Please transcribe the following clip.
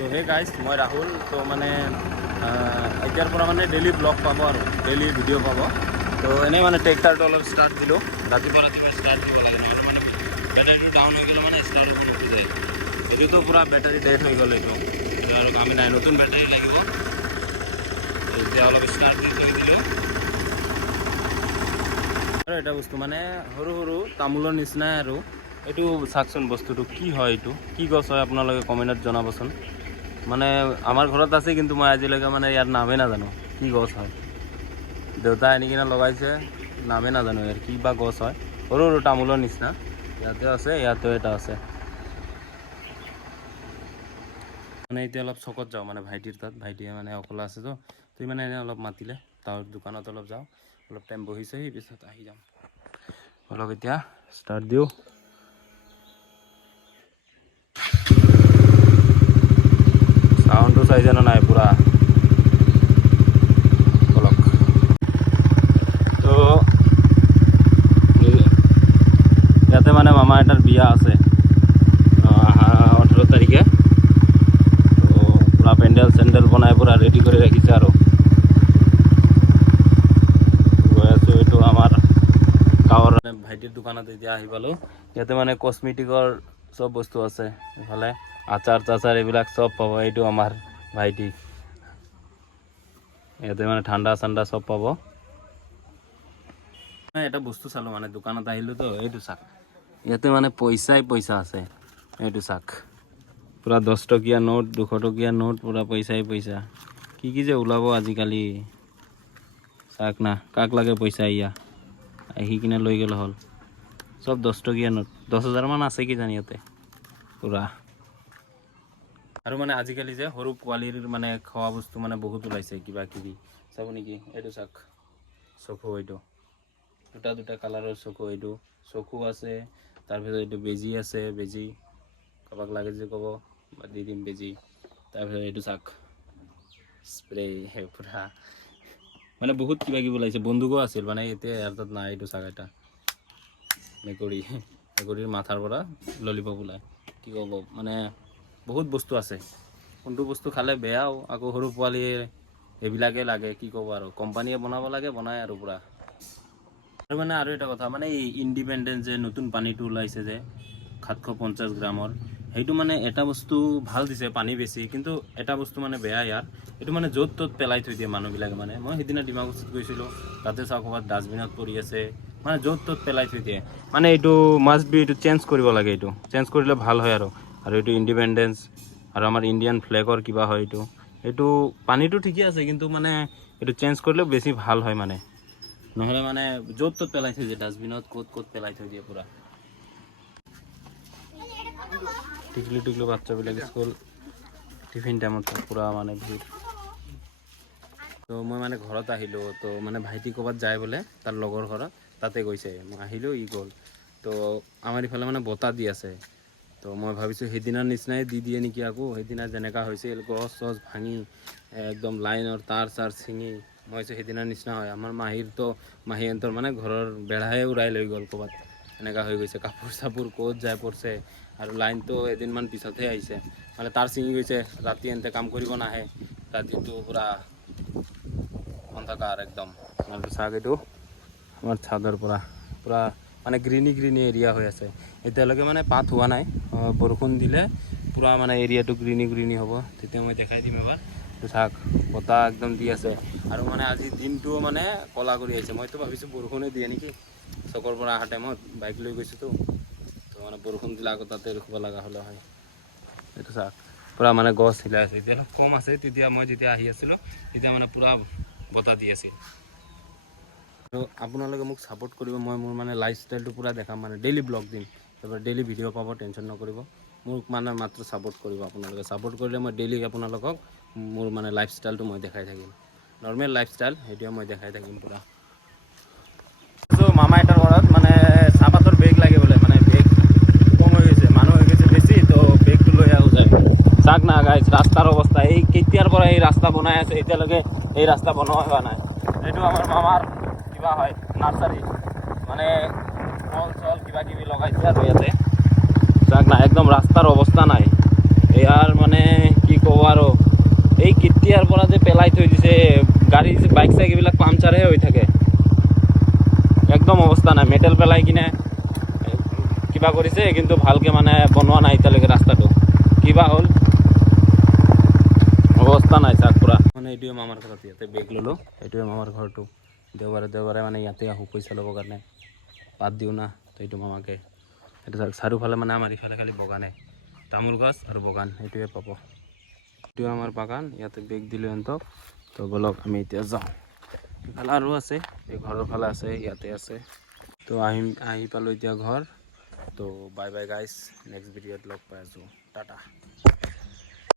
তো hey guys মই ৰাহুল তো মানে এতিয়াৰ পৰা মানে ডেইলি ব্লগ পাব আৰু ডেইলি ভিডিঅ' পাব তো এনেই মানে ট্ৰেক্টাৰটো অলপ ষ্টাৰ্ট দিলোঁ ৰাতিপুৱা ষ্টাৰ্ট দিব লাগে নহ'লে মানে বেটাৰীটো ডাউন হৈ গ'লে মানে ষ্টাৰ্ট হ'ব নোখোজে এইটোতো পূৰা বেটাৰী ডেড হৈ গ'ল এইটো আৰু কামি নাই নতুন বেটাৰী লাগিব এতিয়া অলপ ষ্টাৰ্ট দি থৈ দিলোঁ আৰু এটা বস্তু মানে সৰু সৰু তামোলৰ নিচিনাই আৰু এইটো চাওকচোন বস্তুটো কি হয় এইটো কি গছ হয় আপোনালোকে কমেণ্টত জনাবচোন মানে আমাৰ ঘৰত আছে কিন্তু মই আজিলৈকে মানে ইয়াৰ নামেই নাজানো কি গছ হয় দেউতা আনি কিনে লগাইছে নামেই নাজানো ইয়াৰ কি বা গছ হয় সৰু সৰু তামোলৰ নিচিনা ইয়াতে আছে ইয়াতেও এটা আছে মানে এতিয়া অলপ চকত যাওঁ মানে ভাইটিৰ তাত ভাইটিয়ে মানে অকলে আছে তো তুই মানে এনেই অলপ মাতিলে তাৰ দোকানত অলপ যাওঁ অলপ টাইম বহিছেহি পিছত আহি যাম অলপ এতিয়া ষ্টাৰ্ট দিওঁ সাউন্ডটো চাই জানো নাই পুৰা অলক তো ইয়াতে মানে মামা এটাৰ বিয়া আছে 18 তাৰিখে তো পুৰা পেণ্ডেল চেণ্ডেল বনাই পুৰা ৰেডি কৰি ৰাখিছে আৰু গৈ আছোঁ এইটো আমাৰ গাঁৱৰ ভাইটিৰ দোকানত এতিয়া আহি পালোঁ ইয়াতে মানে কসমেটিকৰ সব বস্তু আছে এইফালে আচাৰ চাচাৰ এইবিলাক সব পাব এইটো আমাৰ ভাইটি ইয়াতে মানে ঠাণ্ডা চাণ্ডা সব পাব এটা বস্তু চালোঁ মানে দোকানত আহিলোঁ তো এইটো চাক ইয়াতে মানে পইচাই পইচা আছে এইটো চাক পুৰা 10 টকীয়া নোট 200 টকীয়া নোট পুৰা পইচাই পইচা কি যে ওলাব আজিকালি চাক না কাক লাগে পইচা ইয়া আহি কিনে লৈ গ'লে হ'ল সব 10 টকীয়া নোট 10,000 মান আছে কি জানি ইয়াতে পুৰা আৰু মানে আজিকালি যে সৰু পোৱালিৰ মানে খোৱা বস্তু মানে বহুত ওলাইছে কিবা কিবি চাব নেকি এইটো চাক চকু এইটো দুটা কালাৰৰ চকু এইটো চকু আছে তাৰপিছত এইটো বেজি আছে বেজি কাবাক লাগে যে ক'ব দি দিম বেজি তাৰপিছত এইটো চাক স্প্ৰে পুৰা মানে বহুত কিবা কিবি ওলাইছে বন্দুকো আছিল মানে এতিয়া ইয়াৰ তাত নাই এইটো চাক এটা মেকুৰীৰ মাথাৰ পৰা ললিপপ ওলায় কি ক'ব মানে বহুত বস্তু আছে কোনটো বস্তু খালে বেয়াও আকৌ সৰু পোৱালি এইবিলাকে লাগে কি ক'ব আৰু কোম্পানীয়ে বনাব লাগে বনাই আৰু পুৰা আৰু মানে আৰু এটা কথা মানে এই ইণ্ডিপেণ্ডেন্স যে নতুন পানীটো ওলাইছে যে 750 গ্ৰামৰ সেইটো মানে এটা বস্তু ভাল দিছে পানী বেছি কিন্তু এটা বস্তু মানে বেয়া ইয়াৰ এইটো মানে য'ত ত'ত পেলাই থৈ দিয়ে মানুহবিলাকে মানে মই সেইদিনা ডিমাকুছিত গৈছিলোঁ তাতে চাওক ক'ৰবাত ডাষ্টবিনত পৰি আছে মানে য'ত ত'ত পেলাই থৈ দিয়ে মানে এইটো মাষ্ট বি এইটো চেঞ্জ কৰিব লাগে এইটো চেঞ্জ কৰিলে ভাল হয় আৰু এইটো ইণ্ডিপেণ্ডেন্স আৰু আমাৰ ইণ্ডিয়ান ফ্লেগৰ কিবা হয় এইটো পানীটো ঠিকে আছে কিন্তু মানে এইটো চেঞ্জ কৰিলে বেছি ভাল হয় মানে নহ'লে মানে য'ত ত'ত পেলাই থৈ দিয়ে ডাষ্টবিনত ক'ত পেলাই থৈ দিয়ে পুৰা টিকলু বাচ্চাবিলাক স্কুল টিফিন টাইমত পুৰা মানে ভিৰ তো মই মানে ঘৰত আহিলোঁ তো মানে ভাইটি ক'ৰবাত যায় বোলে তাৰ লগৰ ঘৰত তাতে গৈছে মই আহিলোঁ ই গ'ল তো আমাৰ ইফালে মানে বতাহ দি আছে তো মই ভাবিছোঁ সেইদিনাৰ নিচিনাই দি দিয়ে নেকি আকৌ সেইদিনা যেনেকুৱা হৈছিল গছ চছ ভাঙি একদম লাইনৰ তাঁৰ চাৰ ছিঙি মই ভাবিছোঁ সেইদিনাৰ নিচিনা হয় আমাৰ মাহীহঁতৰ মানে ঘৰৰ বেঢ়াই উৰাই লৈ গ'ল ক'ৰবাত এনেকুৱা হৈ গৈছে কাপোৰ চাপোৰ ক'ত যাই পৰিছে আৰু লাইনটো এদিনমান পিছতহে আহিছে মানে তাৰ ছিঙি গৈছে ৰাতি এনতে কাম কৰিব নাহে ৰাতিটো পুৰা অন্ধকাৰ একদম আৰু চাওক এইটো আমাৰ ছাদৰ পৰা পুৰা মানে গ্ৰীনি এৰিয়া হৈ আছে এতিয়ালৈকে মানে পাত হোৱা নাই বৰষুণ দিলে পুৰা মানে এৰিয়াটো গ্ৰীনি হ'ব তেতিয়া মই দেখাই দিম এবাৰ চাওক বতাহ একদম দি আছে আৰু মানে আজি দিনটো মানে ক'লা কৰি আহিছে মইতো ভাবিছোঁ বৰষুণে দিয়ে নেকি চকৰ পৰা অহা টাইমত বাইক লৈ গৈছোঁতো তো মানে বৰষুণ দিলে আকৌ তাতে ৰখিব লগা হ'লে হয় এইটো চাওক পুৰা মানে গছ হিলাই আছে এতিয়া অলপ কম আছে তেতিয়া মই যেতিয়া আহি আছিলোঁ তেতিয়া মানে পুৰা বতাহ দি আছিল আৰু আপোনালোকে মোক ছাপোৰ্ট কৰিব মই মোৰ মানে লাইফষ্টাইলটো পুৰা দেখাম মানে ডেইলি ব্লগ দিম তাৰপৰা ডেইলি ভিডিঅ' পাব টেনশ্যন নকৰিব মোক মানে মাত্ৰ ছাপোৰ্ট কৰিব আপোনালোকে ছাপোৰ্ট কৰিলে মই ডেইলি আপোনালোকক মোৰ মানে লাইফষ্টাইলটো মই দেখাই থাকিম নৰ্মেল লাইফষ্টাইল সেইটোৱে মই দেখাই থাকিম পুৰা মামা এটাৰ ঘৰত মানে চাহপাতৰ বেগ লাগে বোলে মানে বেগ কম হৈ গৈছে মানুহ হৈ গৈছে বেছি তো বেগটো লৈ আহোঁ যায় চাওক না গাইজ ৰাস্তাৰ অৱস্থা এই কেতিয়াৰ পৰা এই ৰাস্তা বনাই আছে এতিয়ালৈকে এই ৰাস্তা বনোৱা হোৱা নাই এইটো আমাৰ মামাৰ কিবা হয় নাৰ্চাৰী মানে ফল চল কিবা কিবি লগাইছে আৰু ইয়াতে চাওক না একদম ৰাস্তাৰ অৱস্থা নাই ইয়াৰ মানে কি ক'ব যে পেলাই থৈ দিছে, গাড়ী বাইক চাইক এইবিলাক পামচাৰহে হৈ থাকে, একদম অৱস্থা নাই। মেটেল পেলাই কিনে কিবা কৰিছে, কিন্তু ভালকৈ মানে বনোৱা নাই এতিয়ালৈকে ৰাস্তাটো, কিবা হ'ল অৱস্থা নাই চাওক পুৰা। মানে এইটোৱে মামাৰ ঘৰত, ইয়াতে বেগ ল'লোঁ, এইটোৱে মামাৰ ঘৰটো। দেওবাৰে দেওবাৰে মানে ইয়াতে আহোঁ পইচা ল'বৰ কাৰণে, বাদ দিওঁ না। তো এইটো মামাকে, এইটো চাওক চাৰিওফালে মানে আমাৰ ইফালে খালি বগানে, তামোল গছ আৰু বগান, সেইটোৱে পাব। এইটোৱে আমাৰ বাগান, ইয়াতে বেগ দিলোঁ সিহঁতক। তো বলক আমি এতিয়া যাওঁ। ইফালে আৰু আছে, এই ঘৰৰ ফালে আছে, ইয়াতে আছে। তো আহি পালোঁ এতিয়া ঘৰ। তো বাই বাই গাইজ, নেক্সট ভিডিঅ'ত লগ পাই আছোঁ, টাটা।